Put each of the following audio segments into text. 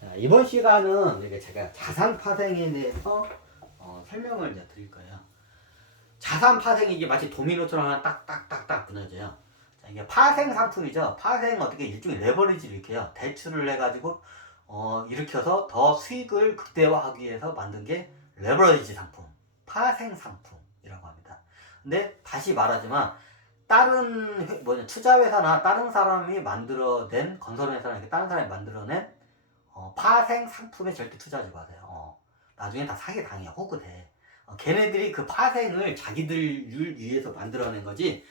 자, 이번 시간은 이게 제가 자산 파생에 대해서 설명을 이제 드릴 거예요. 자산 파생이 이게 마치 도미노처럼 하나 딱딱딱딱 무너져요. 자, 이게 파생 상품이죠. 파생 어떻게 일종의 레버리지를 일으켜요. 대출을 해가지고 일으켜서 더 수익을 극대화하기 위해서 만든 게 레버리지 상품, 파생 상품이라고 합니다. 근데 다시 말하지만 다른 투자회사나 다른 사람이 만들어낸 건설회사나 이렇게 다른 사람이 만들어낸 파생 상품에 절대 투자하지 마세요. 나중에 다 사기 당해요. 호구돼. 걔네들이 그 파생을 자기들을 위해서 만들어낸 거지,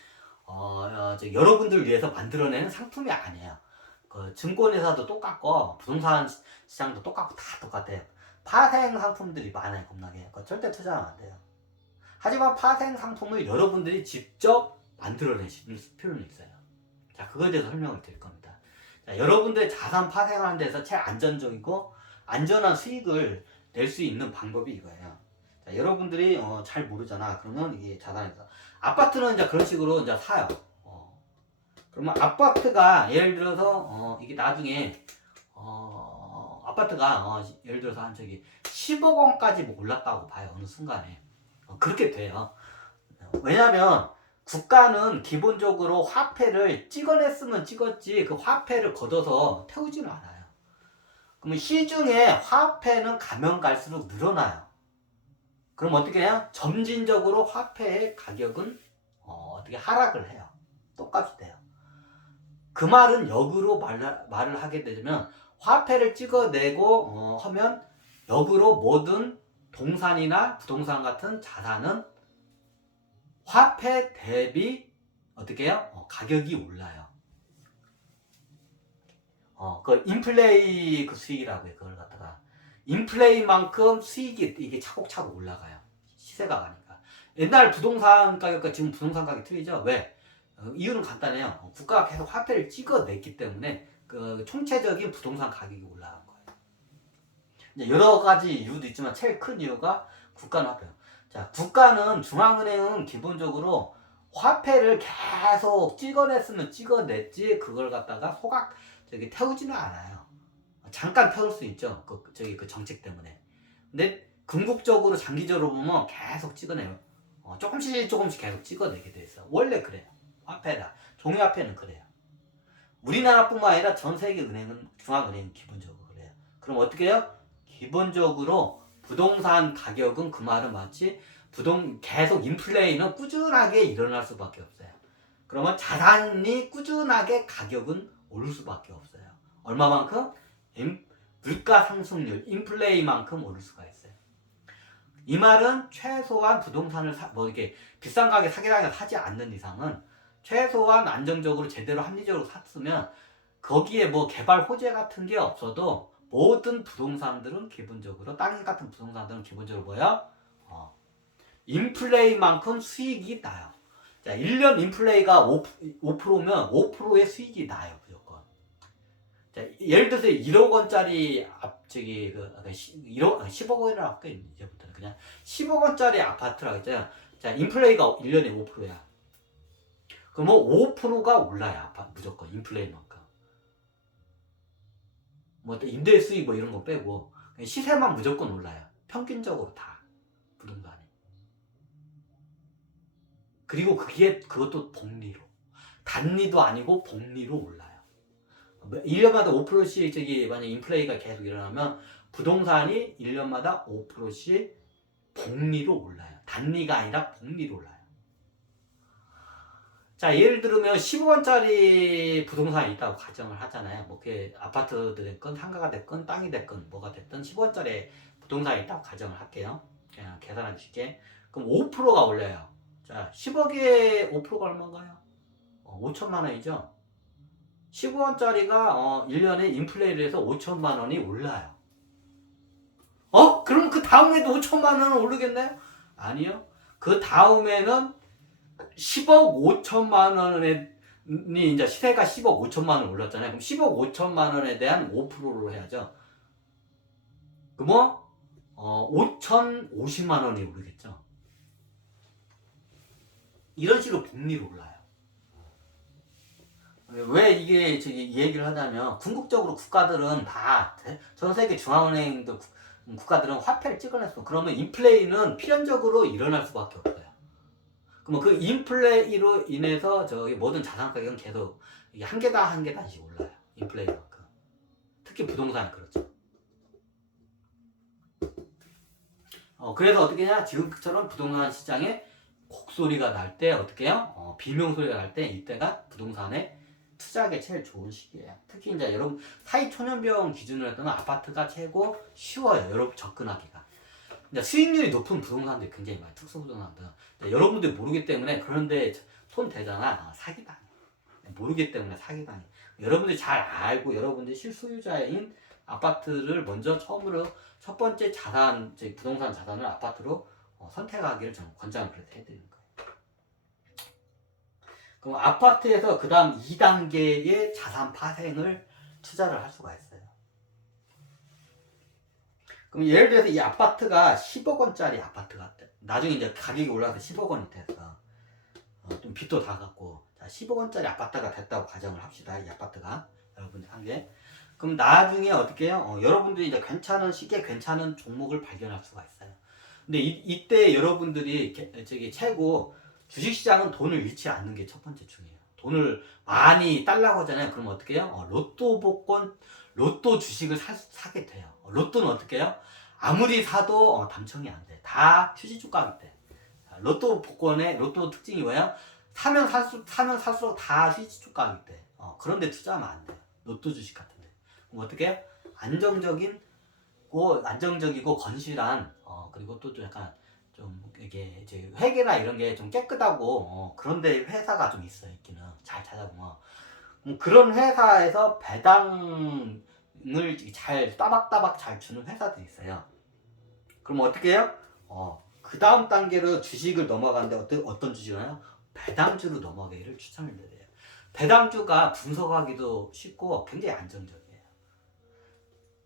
여러분들 위해서 만들어내는 상품이 아니에요. 그 증권회사도 똑같고, 부동산 시장도 똑같고, 다 똑같아요. 파생 상품들이 많아요, 겁나게. 절대 투자하면 안 돼요. 하지만 파생 상품을 여러분들이 직접 만들어내실 필요는 있어요. 자, 그거에 대해서 설명을 드릴 겁니다. 자, 여러분들의 자산 파생하는 데서 제일 안전적이고 안전한 수익을 낼 수 있는 방법이 이거예요. 자, 여러분들이 잘 모르잖아. 그러면 이게 자산에서 아파트는 이제 그런 식으로 이제 사요. 그러면 아파트가 예를 들어서 이게 나중에 아파트가 예를 들어서 한 저기 10억 원까지 뭐 올랐다고 봐요. 어느 순간에 그렇게 돼요. 왜냐하면 국가는 기본적으로 화폐를 찍어냈으면 찍었지 그 화폐를 걷어서 태우지는 않아요. 그러면 시중에 화폐는 가면 갈수록 늘어나요. 그럼 어떻게 해요? 점진적으로 화폐의 가격은 어떻게 하락을 해요. 똑같이 돼요. 그 말은 역으로 말을 하게 되면 화폐를 찍어내고 하면 역으로 모든 동산이나 부동산 같은 자산은 화폐 대비 어떻게 해요? 가격이 올라요. 그 인플레이 그 수익이라고 해요. 그걸 갖다가 인플레이만큼 수익이 이게 차곡차곡 올라가요. 시세가 가니까. 옛날 부동산 가격과 지금 부동산 가격이 틀리죠. 왜? 이유는 간단해요. 국가가 계속 화폐를 찍어냈기 때문에 그 총체적인 부동산 가격이 올라간 거예요. 여러 가지 이유도 있지만 제일 큰 이유가 국가는 화폐예요. 자, 국가는 중앙은행은 기본적으로 화폐를 계속 찍어냈으면 찍어냈지 그걸 갖다가 태우지는 않아요. 잠깐 태울 수 있죠. 그 정책 때문에. 근데 궁극적으로 장기적으로 보면 계속 찍어내요. 조금씩 계속 찍어내게 돼 있어. 원래 그래요. 화폐다. 종이화폐는 그래요. 우리나라뿐만 아니라 전 세계 은행은 중앙은행은 기본적으로 그래요. 그럼 어떻게 해요? 기본적으로 부동산 가격은 그 말은 마치 계속 인플레이는 꾸준하게 일어날 수밖에 없어요. 그러면 자산이 꾸준하게 가격은 오를 수밖에 없어요. 얼마만큼? 물가 상승률, 인플레이만큼 오를 수가 있어요. 이 말은 최소한 부동산을 이렇게 비싼 가격에 사기당해서 사지 않는 이상은 최소한 안정적으로 제대로 합리적으로 샀으면 거기에 뭐 개발 호재 같은 게 없어도 모든 부동산들은 기본적으로 땅 같은 부동산들은 기본적으로 뭐야? 인플레이만큼 수익이 나요. 자, 1년 인플레이가 5%면 5%의 수익이 나요, 무조건. 자, 예를 들어서 1억 원짜리 10억 원이라고 할게요. 이제부터는 그냥 10억 원짜리 아파트라고 했잖아요. 자, 인플레이가 1년에 5%야. 그러면 5%가 올라요, 무조건 인플레이만큼. 뭐 임대 수익 뭐 이런 거 빼고 시세만 무조건 올라요. 평균적으로 다 부동산이. 그리고 그것도 복리로. 단리도 아니고 복리로 올라요. 1년마다 5%씩 만약 인플레이가 계속 일어나면 부동산이 1년마다 5%씩 복리로 올라요. 단리가 아니라 복리로 올라요. 자, 예를 들면 10억원짜리 부동산이 있다고 가정을 하잖아요. 뭐 그게 아파트도 됐건 상가가 됐건 땅이 됐건 뭐가 됐든 10억원짜리 부동산이 있다고 가정을 할게요. 그냥 계산하기 쉽게. 그럼 5%가 올려요. 자, 10억에 5%가 얼마인가요? 5천만 원이죠. 15원짜리가 1년에 인플레이를 해서 5천만 원이 올라요. 그럼 그 다음에도 5천만 원은 오르겠나요? 아니요. 그 다음에는 10억 5천만 원이 이제 시세가 10억 5천만 원 올랐잖아요. 그럼 10억 5천만 원에 대한 5%로 해야죠. 그러면 5,050만 원이 오르겠죠. 이런 식으로 복리로 올라요. 왜 이게 저기 이 얘기를 하냐면 궁극적으로 국가들은 다 전 세계 중앙은행도 국가들은 화폐를 찍어냈어. 그러면 인플레이는 필연적으로 일어날 수밖에 없어요. 그러면 그 인플레이로 인해서 저기 모든 자산 가격은 계속 이게 한 계단 한 계단씩 올라요. 인플레이만큼. 특히 부동산이 그렇죠. 그래서 어떻게 하냐? 지금처럼 부동산 시장에 곡소리가 날 때 어떻게 해요? 비명 소리가 날 때 이때가 부동산에 투자하기 제일 좋은 시기예요. 특히 이제 여러분 사회초년병 기준으로 했더니 아파트가 최고 쉬워요. 여러분 접근하기가. 이제 수익률이 높은 부동산들이 굉장히 많아요. 특수부동산들. 여러분들이 모르기 때문에 그런데 손 대잖아. 사기당해. 모르기 때문에 사기당해. 여러분들이 잘 알고 여러분들이 실소유자인 아파트를 먼저 처음으로 첫 번째 자산, 부동산 자산을 아파트로 선택하기를 저는 권장을 그래서 해드리는 거예요. 그럼 아파트에서 그 다음 2단계의 자산 파생을 투자를 할 수가 있어요. 그럼 예를 들어서 이 아파트가 10억 원짜리 아파트가 나중에 이제 가격이 올라서 10억 원이 돼서 좀 빚도 다 갚고 10억 원짜리 아파트가 됐다고 가정을 합시다. 이 아파트가 여러분들 한 게. 그럼 나중에 어떻게 해요? 여러분들이 이제 괜찮은 시기에 괜찮은 종목을 발견할 수가 있어요. 근데 이때 여러분들이 저기 최고 주식시장은 돈을 잃지 않는 게 첫 번째 중요해요. 돈을 많이 딸라고 하잖아요. 그럼 어떻게 해요? 로또 복권, 로또 주식을 사게 돼요. 로또는 어떻게 해요? 아무리 사도 당첨이 안 돼. 다 휴지조각이 돼. 로또 복권의 로또 특징이 뭐예요? 사면 살수록 다 휴지조각이 돼. 그런데 투자하면 안 돼요. 로또 주식 같은데. 그럼 어떻게 해요? 안정적이고 건실한 그리고 또 약간 좀 이게 이제 회계나 이런 게 좀 깨끗하고 그런데 회사가 좀 있어요. 있기는 잘 찾아보면 그런 회사에서 배당을 잘 따박따박 잘 주는 회사들이 있어요. 그럼 어떻게 해요? 그 다음 단계로 주식을 넘어가는데 어떤 주식이나요? 배당주로 넘어가기를 추천을 드려요. 배당주가 분석하기도 쉽고 굉장히 안정적이에요.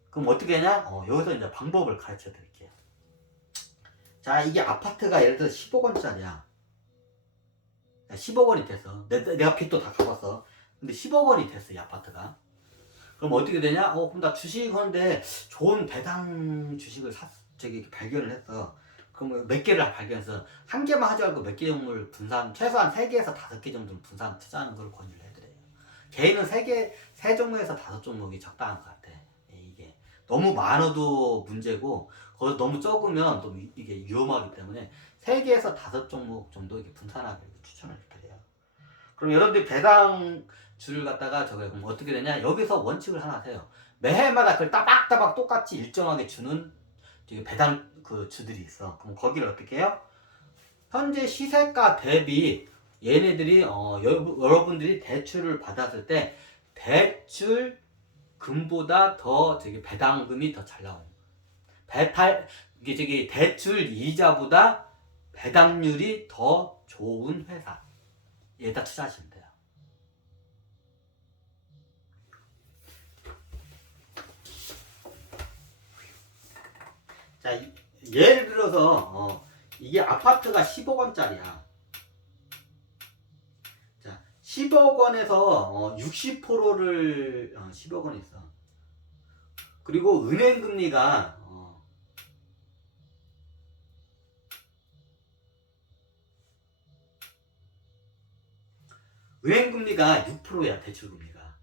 그럼 어떻게 하냐? 여기서 이제 방법을 가르쳐 드릴게요. 자, 이게 아파트가 예를 들어 10억 원짜리야. 10억 원이 됐어. 내가 빚도 다 갚았어. 근데 10억 원이 됐어, 이 아파트가. 그럼 어떻게 되냐? 그럼 나 주식하는데 좋은 배당 주식을 발견을 했어. 그럼 몇 개를 발견해서 한 개만 하지 말고 몇 개 정도를 분산, 최소한 3개에서 5개 정도는 분산 투자하는 걸 권유를 해드려요. 개인은 3 종목에서 5 종목이 적당한 것 같아. 이게 너무 많아도 문제고, 거기서 너무 적으면 또 이게 위험하기 때문에 3개에서 5 종목 정도 이렇게 분산하기를 추천을 드려요. 그럼 여러분들이 배당 주를 갖다가 그럼 어떻게 되냐? 여기서 원칙을 하나 세요. 매해마다 그걸 따박따박 똑같이 일정하게 주는 배당 그 주들이 있어. 그럼 거기를 어떻게 해요? 현재 시세가 대비 얘네들이 여러분들이 대출을 받았을 때 대출금보다 더 배당금이 더 잘 나와요. 이게 대출 이자보다 배당률이 더 좋은 회사. 얘다 투자하시면 돼요. 자, 예를 들어서 이게 아파트가 10억 원짜리야. 자, 10억 원에서 60%를 10억 원 있어. 그리고 은행 금리가 은행 금리가 6%야, 대출 금리가.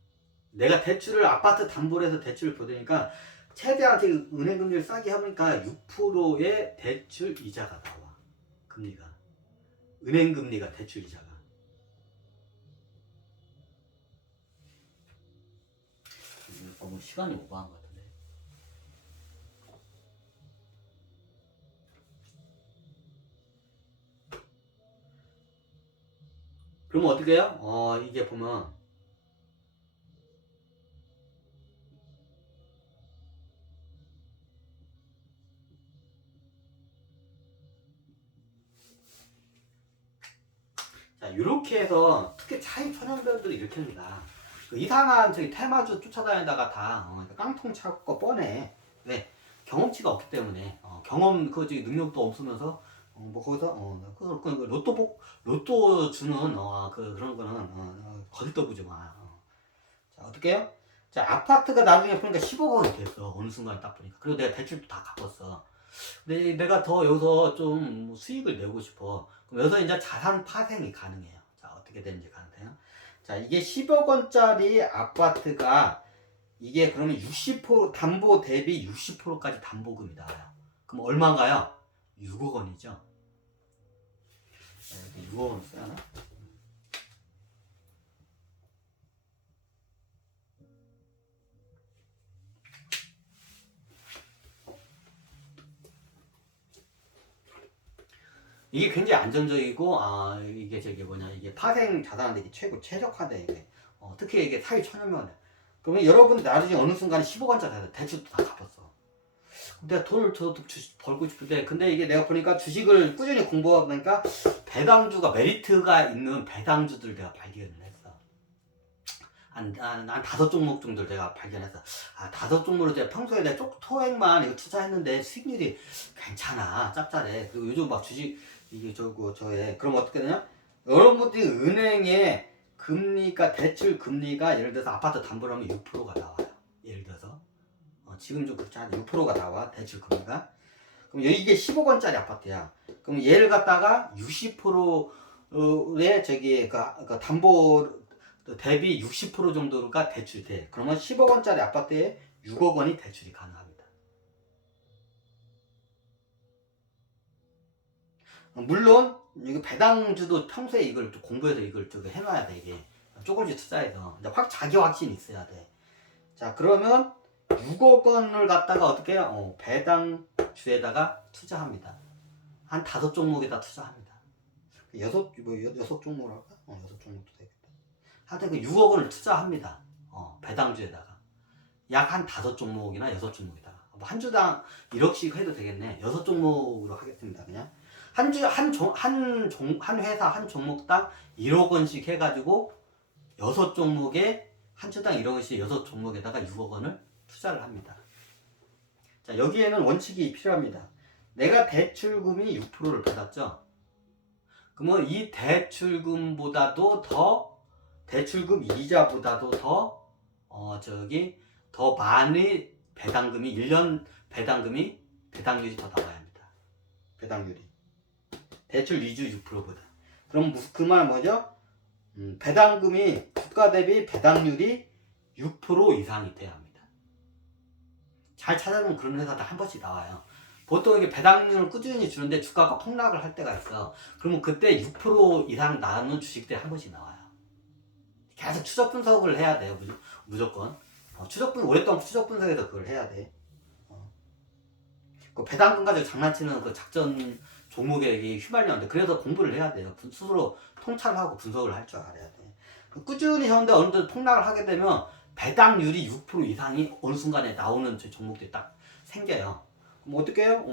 내가 대출을 아파트 담보를 해서 대출을 받으니까 최대한 은행 금리를 싸게 하니까 6%의 대출 이자가 나와. 금리가. 은행 금리가 대출 이자가. 너무 시간이 오버한 것 같은데. 그러면 어떻게 해요? 이게 보면 자, 이렇게 해서 특히 차익 초년배들이 이렇게 합니다. 그 이상한 테마주 쫓아다니다가 다 깡통 차고 뻔해. 왜? 경험치가 없기 때문에 경험 능력도 없으면서 뭐 거기서 로또 주는 그런 거는 거들떠보지 마. 자, 어떻게 해요? 자, 아파트가 나중에 보니까 10억 원이 됐어. 어느 순간 딱 보니까. 그리고 내가 대출도 다 갚았어. 근데 내가 더 여기서 좀 수익을 내고 싶어. 그럼 여기서 이제 자산 파생이 가능해요. 자, 어떻게 되는지 가능해요. 자, 이게 10억 원짜리 아파트가 이게 그러면 60% 담보 대비 60%까지 담보금이 나와요. 그럼 얼마인가요? 6억 원이죠. 6억 원 써야 하나? 이게 굉장히 안정적이고, 이게 저기 뭐냐, 이게 파생 자산한테 이게 최적화돼, 이게. 특히 이게 사회 초년명은. 그러면 여러분 나중에 어느 순간에 10억 원짜리 대출도 다 갚았어. 내가 돈을 더 벌고 싶은데, 근데 이게 내가 보니까 주식을 꾸준히 공부하다 보니까 배당주가 메리트가 있는 배당주들 내가 발견을 했어. 한 5종목 정도를 내가 발견했어. 5종목으로 내가 평소에 내가 토액만 이거 투자했는데 수익률이 괜찮아. 짭짤해. 그리고 요즘 막 주식, 이게 저에, 그럼 어떻게 되냐? 여러분들이 은행에 금리가, 대출 금리가 예를 들어서 아파트 담보를 하면 6%가 나와요. 예를 들어서. 지금 좀 그렇지 않아. 6%가 나와. 대출 금리가. 그럼 이게 10억 원짜리 아파트야. 그럼 얘를 갖다가 60%의 저기, 그 담보 대비 60% 정도가 대출이 돼. 그러면 10억 원짜리 아파트에 6억 원이 대출이 가능합니다. 물론 이거 배당주도 평소에 이걸 좀 공부해서 이걸 좀 해놔야 돼. 이게 조금씩 투자해서 이제 자기 확신이 있어야 돼. 자, 그러면 6억 원을 갖다가 어떻게 해요? 배당주에다가 투자합니다. 한 5종목에다 투자합니다. 여섯 종목으로 할까? 6종목도 되겠다. 하여튼 그 6억 원을 투자합니다. 배당주에다가. 약 한 5종목이나 6종목에다가. 뭐 한 주당 1억씩 해도 되겠네. 6종목으로 하겠습니다. 그냥. 한 회사, 한 종목당 1억 원씩 해가지고 6종목에 한 주당 1억 원씩 6종목에다가 6억 원을 투자를 합니다. 자, 여기에는 원칙이 필요합니다. 내가 대출금이 6%를 받았죠? 그러면 이 대출금보다도 더, 대출금 이자보다도 더, 더 많이 배당금이, 1년 배당률이 더 나와야 합니다. 배당률이. 대출 이주 6%보다. 그럼 그 말 뭐죠? 배당금이 주가 대비 배당률이 6% 이상이 돼야 합니다. 잘 찾아보면 그런 회사들 한 번씩 나와요. 보통 이게 배당률을 꾸준히 주는데 주가가 폭락을 할 때가 있어. 그러면 그때 6% 이상 나오는 주식들이 한 번씩 나와요. 계속 추적 분석을 해야 돼요. 무조건. 오랫동안 추적 분석해서 그걸 해야 돼. 그 배당금 가지고 장난치는 그 작전 종목에 휘말렸는데, 그래서 공부를 해야 돼요. 스스로 통찰하고 분석을 할 줄 알아야 돼. 꾸준히 하는데 어느 정도 폭락을 하게 되면 배당률이 6% 이상이 어느 순간에 나오는 종목들이 딱 생겨요. 그럼 어떻게 해요?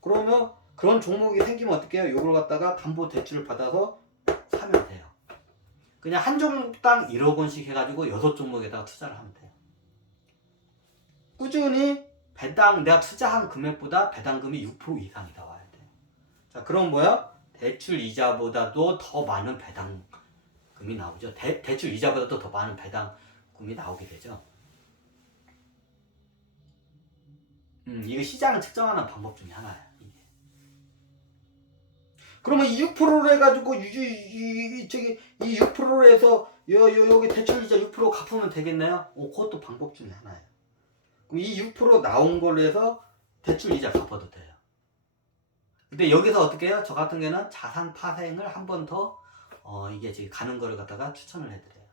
그러면 그런 종목이 생기면 어떻게 해요? 이걸 갖다가 담보 대출을 받아서 사면 돼요. 그냥 한 종목당 1억 원씩 해가지고 6종목에다가 투자를 하면 돼요. 꾸준히 내가 투자한 금액보다 배당금이 6% 이상이 나와야 돼요. 자, 그럼 뭐야? 대출 이자보다도 더 많은 배당금이 나오죠. 대출 이자보다도 더 많은 배당금이 나오게 되죠. 이거 시장을 측정하는 방법 중에 하나야, 이게. 그러면 이 6%로 해가지고 이 6%로 해서 여기 대출 이자 6% 갚으면 되겠나요? 그것도 방법 중에 하나예요. 그럼 이 6% 나온 걸로 해서 대출 이자 갚아도 돼요. 근데 여기서 어떻게 해요? 저 같은 경우는 자산 파생을 한 번 더 이게 지금 가는 거를 갖다가 추천을 해드려요.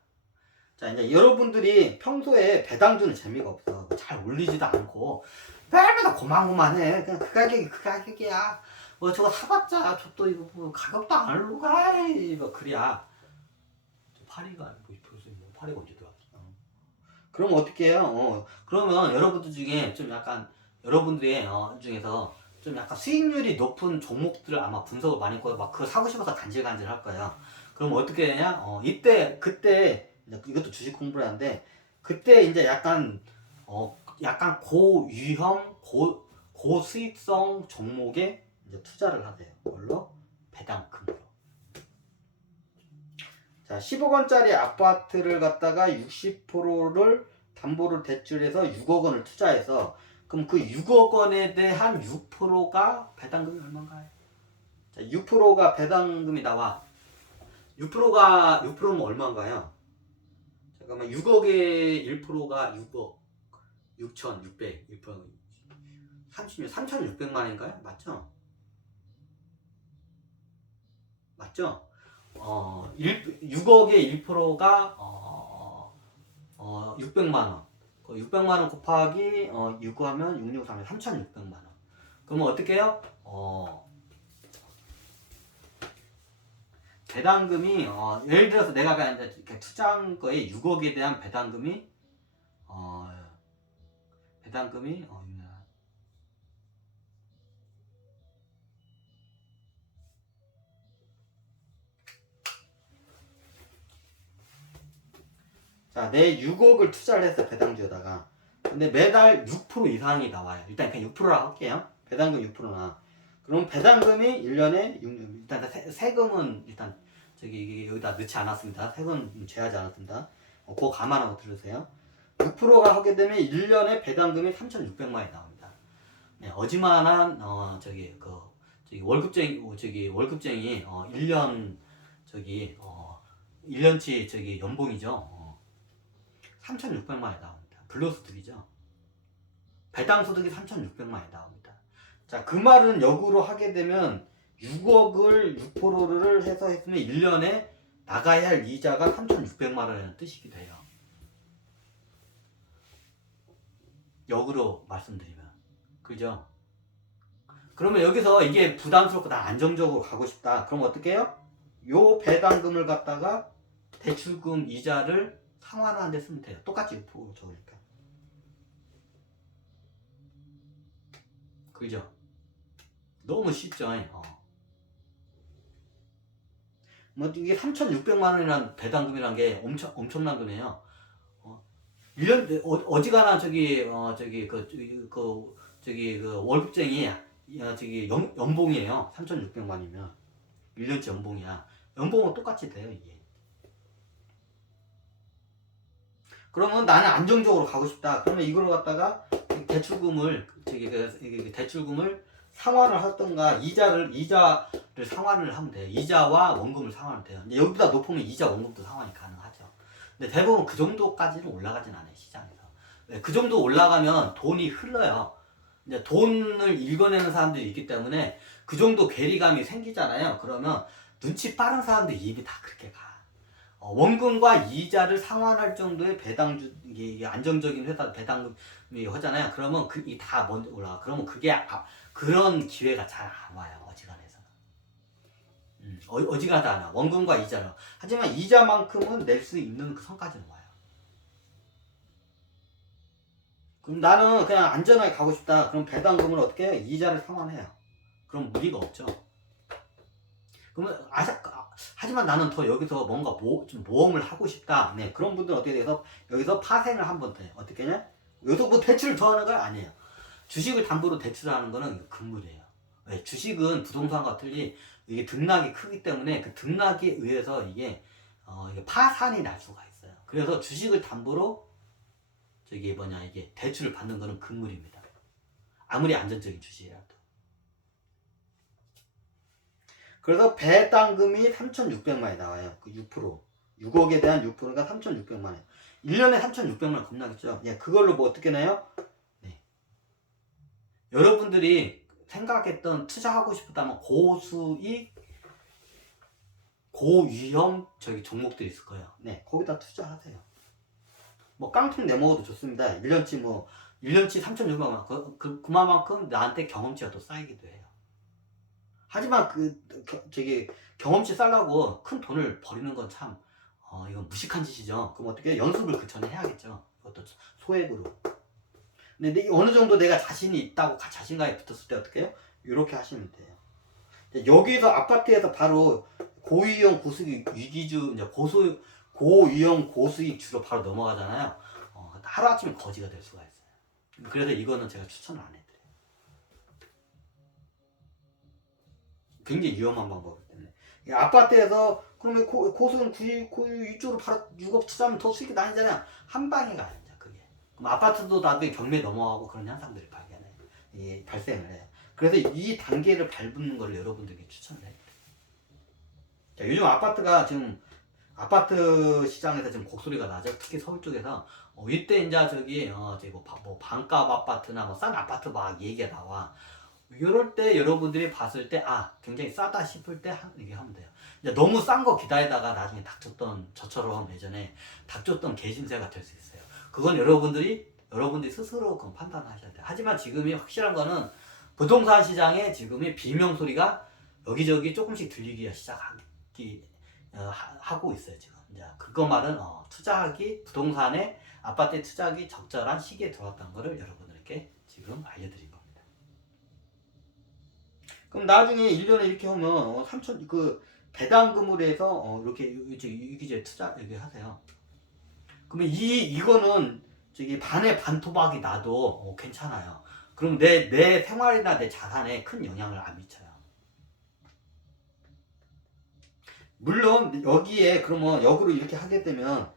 자, 이제 여러분들이 평소에 배당주는 재미가 없어. 잘 올리지도 않고 매일매일 고만고만해. 그냥 그 가격이 그 가격이야. 뭐 저거 사봤자 저또 이거 뭐 가격도 안 오르고 뭐 그래야. 파리가 뭐 벌써 뭐 파리가 언제 들어왔어? 그럼 어떻게 해요? 그러면 여러분들 중에 좀 약간 여러분들의 중에서 좀 약간 수익률이 높은 종목들을 아마 분석을 많이 했고 막 그거 사고 싶어서 간질간질 할 거예요. 그럼 어떻게 되냐? 그때 이것도 주식 공부를 하는데, 그때 이제 약간 고위험 고수익성 종목에 이제 투자를 하세요. 뭘로? 배당금으로. 자, 10억원짜리 아파트를 갖다가 60%를 담보를 대출해서 6억 원을 투자해서 그럼 그 6억 원에 대한 6%가 배당금이 얼마인가요? 자, 6%가 배당금이 나와. 6%면 얼마인가요? 잠깐만, 6억에 1%가 6억 6,600, 1% 30년 3,600만 원인가요? 맞죠? 맞죠? 6억의 1%가 600만 원. 600만 원 곱하기 6 하면 663에 3,600만 원. 그러면 어떻게 해요? 배당금이 예를 들어서 내가 그냥 이렇게 투자한 거에 6억에 대한 배당금이 자, 내 6억을 투자를 했어, 배당주에다가. 근데 매달 6% 이상이 나와요. 일단 그냥 6%라고 할게요. 배당금 6%나. 그럼 배당금이 1년에 일단 세금은 일단 저기 여기다 넣지 않았습니다. 세금 제하지 않았습니다. 그거 감안하고 들으세요. 6%가 하게 되면 1년에 배당금이 3,600만 원이 나옵니다. 네, 어지만한 월급쟁이 1년 1년치 연봉이죠. 3,600만 원이 나옵니다. 근로소득이죠. 배당소득이 3,600만 원이 나옵니다. 자, 그 말은 역으로 하게 되면 6억을 6%를 해서 했으면 1년에 나가야 할 이자가 3,600만 원이라는 뜻이기도 해요. 역으로 말씀드리면. 그죠? 그러면 여기서 이게 부담스럽고 나 안정적으로 가고 싶다. 그럼 어떻게 해요? 요 배당금을 갖다가 대출금 이자를 상환하는 데 쓰면 돼요. 똑같이 6% 적으니까. 그죠? 너무 쉽죠? 뭐 이게 3,600만 원이라는 배당금이란 게 엄청난 돈이에요. 1년 어지간한 월급쟁이 연봉이에요. 3,600만이면 1년치 연봉이야. 연봉은 똑같이 돼요, 이게. 그러면 나는 안정적으로 가고 싶다. 그러면 이걸 갖다가 대출금을 상환을 하던가 이자를 상환을 하면 돼요. 이자와 원금을 상환하면 돼요. 여기보다 높으면 이자 원금도 상환이 가능하죠. 근데 대부분 그 정도까지는 올라가진 않아요, 시장에서. 그 정도 올라가면 돈이 흘러요. 이제 돈을 읽어내는 사람들이 있기 때문에 그 정도 괴리감이 생기잖아요. 그러면 눈치 빠른 사람들 입이 다 그렇게 가. 원금과 이자를 상환할 정도의 이게 안정적인 회사 배당금이 하잖아요. 그러면 이게 다 먼저 올라가. 그러면 그런 기회가 잘 안 와요. 어지간해서는. 어지간하다 안 와. 원금과 이자를. 하지만 이자만큼은 낼 수 있는 그 선까지는 와요. 그럼 나는 그냥 안전하게 가고 싶다. 그럼 배당금을 어떻게 해요? 이자를 상환해요. 그럼 무리가 없죠. 그러면 하지만 나는 더 여기서 뭔가 좀 모험을 하고 싶다. 네, 그런 분들은 어떻게 돼서 여기서 파생을 한번 더 해. 어떻게 냐 여기서 뭐 대출을 더 하는 거 아니에요. 주식을 담보로 대출하는 거는 금물이에요. 왜? 주식은 부동산과 틀리 이게 등락이 크기 때문에 그 등락에 의해서 이게 파산이 날 수가 있어요. 그래서 주식을 담보로 이게 대출을 받는 거는 금물입니다. 아무리 안전적인 주식이라도. 그래서 배당금이 3,600만 원이 나와요. 그 6%. 6억에 대한 6%가 3,600만 원. 1년에 3,600만 원 겁나겠죠? 예, 그걸로 뭐 어떻게 내요? 네. 여러분들이 생각했던 투자하고 싶었다면 고수익, 고위험 종목들이 있을 거예요. 네, 거기다 투자하세요. 뭐 깡통 내먹어도 좋습니다. 1년치 3,600만 원. 그만큼 나한테 경험치가 더 쌓이기도 해요. 하지만 경험치 쌓으려고 큰 돈을 버리는 건 참 이건 무식한 짓이죠. 그럼 어떻게 연습을 그 전에 해야겠죠. 그것도 소액으로. 근데 어느 정도 내가 자신이 있다고 자신감이 붙었을 때 어떻게 해요? 이렇게 하시면 돼요. 여기서 아파트에서 바로 고위험 고수익 위기주 이제 고위험 고수익 주로 바로 넘어가잖아요. 하루아침에 거지가 될 수가 있어요. 그래서 이거는 제가 추천을 안 해드려요. 굉장히 위험한 방법이기 때문에. 아파트에서 그러면 고수는 이쪽으로 바로 6억 투자하면 더 수익이 나잖아요. 한 방에 가요. 그게. 그럼 아파트도 나중에 경매 넘어가고 그런 현상들이 발생을 해요. 그래서 이 단계를 밟는 걸 여러분들에게 추천을 해요. 자, 요즘 아파트가 지금 아파트 시장에서 지금 곡소리가 나죠. 특히 서울 쪽에서 이때 이제 저기 뭐 반값 아파트나 뭐 싼 아파트 막 얘기가 나와. 이럴 때 여러분들이 봤을 때 굉장히 싸다 싶을 때 이게 하면 돼요. 이제 너무 싼 거 기다리다가 나중에 닥쳤던 저처럼 예전에 닥쳤던 개신세가 될 수 있어요. 그건 여러분들이 스스로 그건 판단하셔야 돼요. 하지만 지금이 확실한 거는 부동산 시장에 지금이 비명 소리가 여기저기 조금씩 들리기 시작하기 하고 있어요. 지금 이제 그거 말은 부동산에 아파트에 투자하기 적절한 시기에 들어왔다는 거를 여러분들께 지금 알려드린 겁니다. 그럼 나중에 1년에 이렇게 하면 3천 배당금으로 해서 이렇게 이제 투자 이렇게 하세요. 그러면 이거는 반에 반토막이 나도 괜찮아요. 그럼 내 생활이나 내 자산에 큰 영향을 안 미쳐요. 물론 여기에 그러면 역으로 이렇게 하게 되면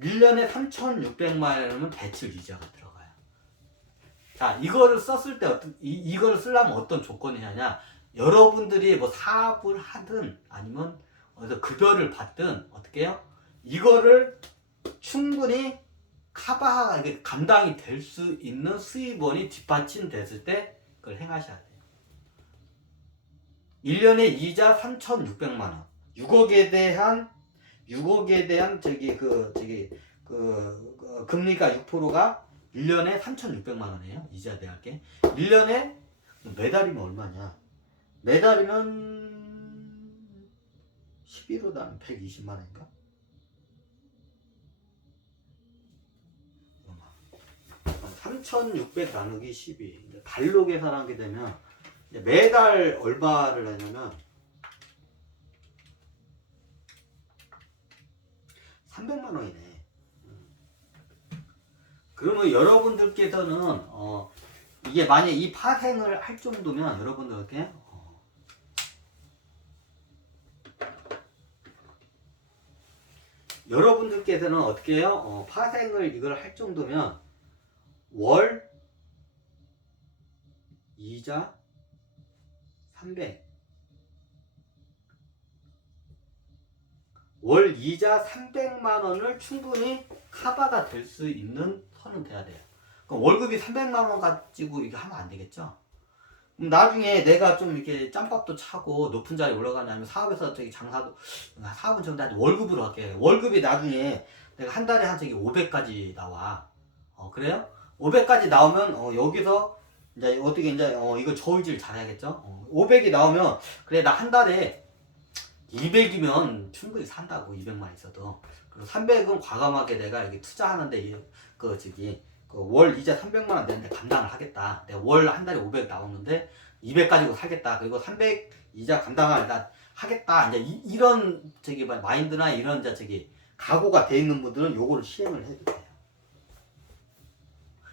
1년에 3,600만 원이면 대출 이자가 들어가요. 자, 이거를 썼을 때 이거를 쓰려면 어떤 조건이냐냐? 여러분들이 뭐 사업을 하든 아니면 어디서 급여를 받든 어떻게 해요? 이거를 충분히 감당이 될 수 있는 수입원이 뒷받침됐을 때 그걸 행하셔야 돼요. 1년에 이자 3,600만 원. 6억에 대한 금리가 6%가 1년에 3,600만 원이에요. 이자 대할게. 1년에 매달이면 얼마냐? 매달이면 11호 단 120만 원인가? 3,600 나누기 12. 달로 계산하게 되면 매달 얼마를 하냐면 300만 원이네. 그러면 여러분들께서는 이게 만약에 이 파생을 할 정도면 여러분들께 여러분들께서는 어떻게 해요? 파생을 이걸 할 정도면 월 이자 300 월 이자 300만 원을 충분히 커버가 될 수 있는 선은 돼야 돼요. 그럼 월급이 300만 원 가지고 이거 하면 안 되겠죠? 그럼 나중에 내가 좀 이렇게 짬밥도 차고 높은 자리에 올라가냐면 사업에서 사업은 좀 월급으로 할게. 월급이 나중에 내가 한 달에 한 500까지 나와. 그래요? 500까지 나오면 여기서 이제 어떻게 이제 이거 저울질 잘해야겠죠? 500이 나오면 그래 나 한 달에 200이면 충분히 산다고. 200만 있어도. 그리고 300은 과감하게 내가 여기 투자하는데 월 이자 300만 원 되는데 감당을 하겠다. 내가 월 한 달에 500 나오는데 200 가지고 살겠다. 그리고 300 이자 감당을 나 하겠다. 이제 이런 마인드나 이런 각오가 돼 있는 분들은 요거를 시행을 해도 돼요.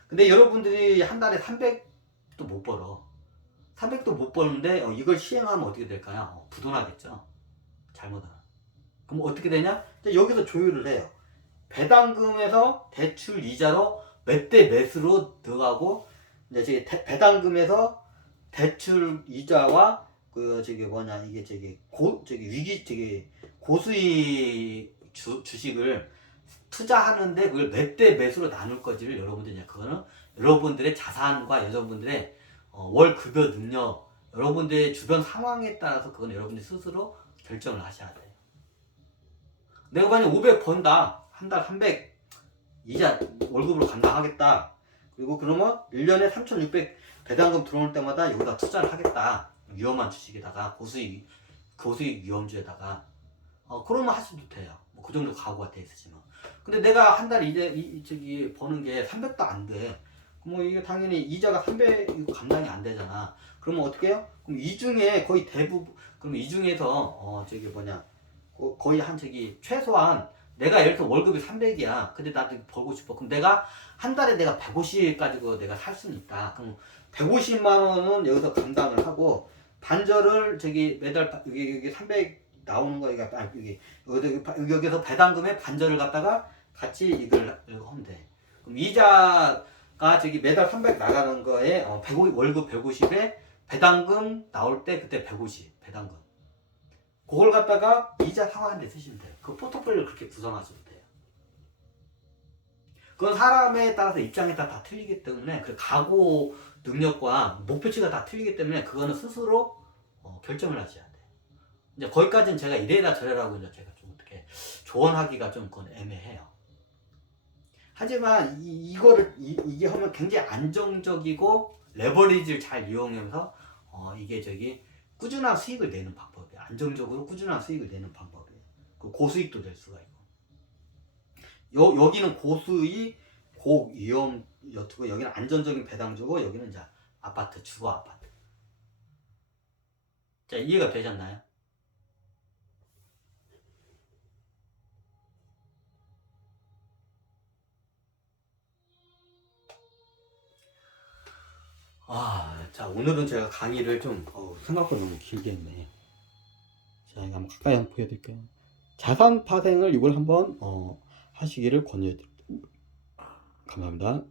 근데 여러분들이 한 달에 300도 못 벌어. 300도 못 버는데 이걸 시행하면 어떻게 될까요? 부도나겠죠. 잘못하면. 그럼 어떻게 되냐? 여기서 조율을 해요. 배당금에서 대출 이자로 몇 대 몇으로 들어가고 이제 배당금에서 대출 이자와 고수익 주식을 투자하는데 그걸 몇 대 몇으로 나눌 거지를 여러분들이 그거는 여러분들의 자산과 여러분들의 월 급여 능력, 여러분들의 주변 상황에 따라서 그건 여러분들이 스스로 결정을 하셔야 돼요. 내가 만약 500 번다. 한 달 300 이자 월급으로 감당하겠다. 그리고 그러면 1년에 3,600 배당금 들어올 때마다 여기다 투자를 하겠다. 위험한 주식에다가 고수익 위험주에다가 그러면 하셔도 돼요. 뭐 그 정도 각오가 돼 있으시면. 근데 내가 한 달에 버는 게 300도 안 돼. 뭐 이게 당연히 이자가 300 감당이 안 되잖아. 그러면 어떻게 해요? 그럼 이 중에 거의 대부분 그러면 이 중에서 거의 최소한 내가 예를 들어 월급이 300이야. 근데 나도 벌고 싶어. 그럼 내가 한 달에 내가 150 가지고 내가 살 수는 있다. 그럼 150만 원은 여기서 감당을 하고 반절을 매달 여기 300 나오는 거 여기서 배당금의 반절을 갖다가 같이 이걸 하면 돼. 그럼 이자가 저기 매달 300 나가는 거에 150, 월급 150에 배당금 나올 때 그때 150 배당금. 그걸 갖다가 이자 상환한 데 쓰시면 돼요. 그 포트폴리오를 그렇게 구성하시면 돼요. 그건 사람에 따라서 입장에 따라 다 틀리기 때문에 그 각오 능력과 목표치가 다 틀리기 때문에 그거는 스스로 결정을 하셔야 돼요. 이제 거기까지는 제가 이래라 저래라고 이제 제가 좀 어떻게 조언하기가 좀 그건 애매해요. 하지만 이게 하면 굉장히 안정적이고 레버리지를 잘 이용해서 이게 저기 꾸준한 수익을 내는 방법이에요. 안정적으로 꾸준한 수익을 내는 방법이에요. 그 고수익도 될 수가 있고. 여기는 고수익, 고위험 여투고 여기는 안전적인 배당주고 여기는 이제 아파트, 주거 아파트. 자, 이해가 되셨나요? 자, 오늘은 제가 강의를 좀 생각보다 너무 길게 했네. 자, 이거 한번 가까이 한번 보여드릴게요. 자산 파생을 이걸 한번 하시기를 권유드립니다. 감사합니다.